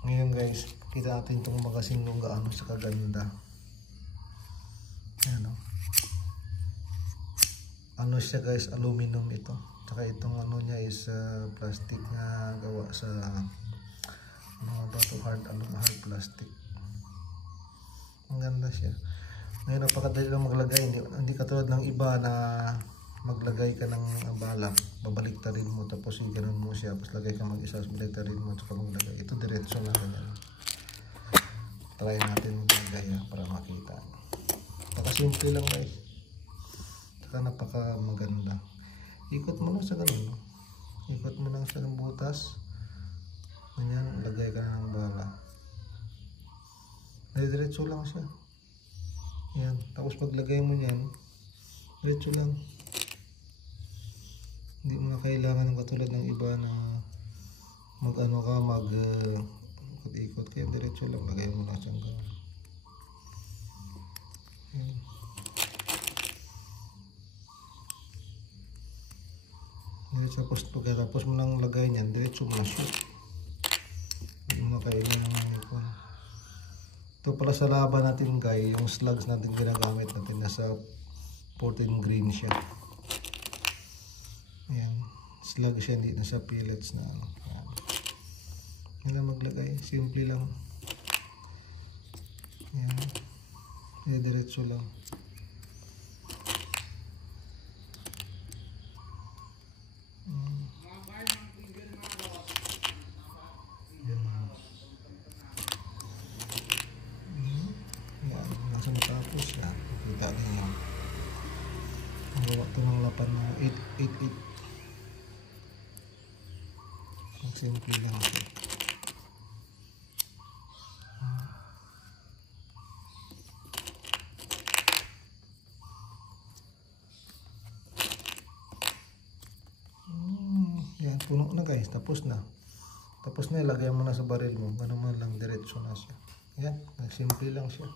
Ngayon guys, kita natin itong magasin kung gaano sa kaganda. Ayan o. Ano siya guys, aluminum ito. Tsaka itong ano niya is plastic na gawa sa hard plastic. Ang ganda siya. Ngayon napakadali lang maglagay, hindi katulad ng iba na maglagay ka ng balak, babaliktarin mo tapos ganun mo siya, tapos lagay ka mag-isa, babaliktarin mo tsaka maglagay. Ito diretso na ganyan. Try natin maglagay para makita. Napaka-simple lang guys. Tsaka napaka maganda. Ikot mo lang sa ganun, no? Ikot mo lang sa butas. Ganyan, lagay ka na ng bala. Diretso lang siya. Yan, tapos paglagay mo niyan, diretso lang. Hindi mo na kailangan ng katulad ng iba na mag-ano ka, ikot-ikot. Kaya diretso lang, lagay mo lang siyang ganun. Yan. Diretso, pagkatapos mo nang lagay niyan, diretso mo na shoot. Hindi mo na kailangan ng ikon. Ito pala sa laban natin guys, yung slugs natin ginagamit natin, nasa 14 green siya. Ayan, slug siya, hindi na siya pellets na ano. Ayan lang maglagay, simple lang. Ayan, diretso lang. Matapos yan, kita niyo ang gawa ito ng lapan na 888. Ang simple lang ito. Yan, puno na guys, tapos na ilagay mo na sa baril mo, ganun man lang, diretso na siya. Yan, simple lang siya.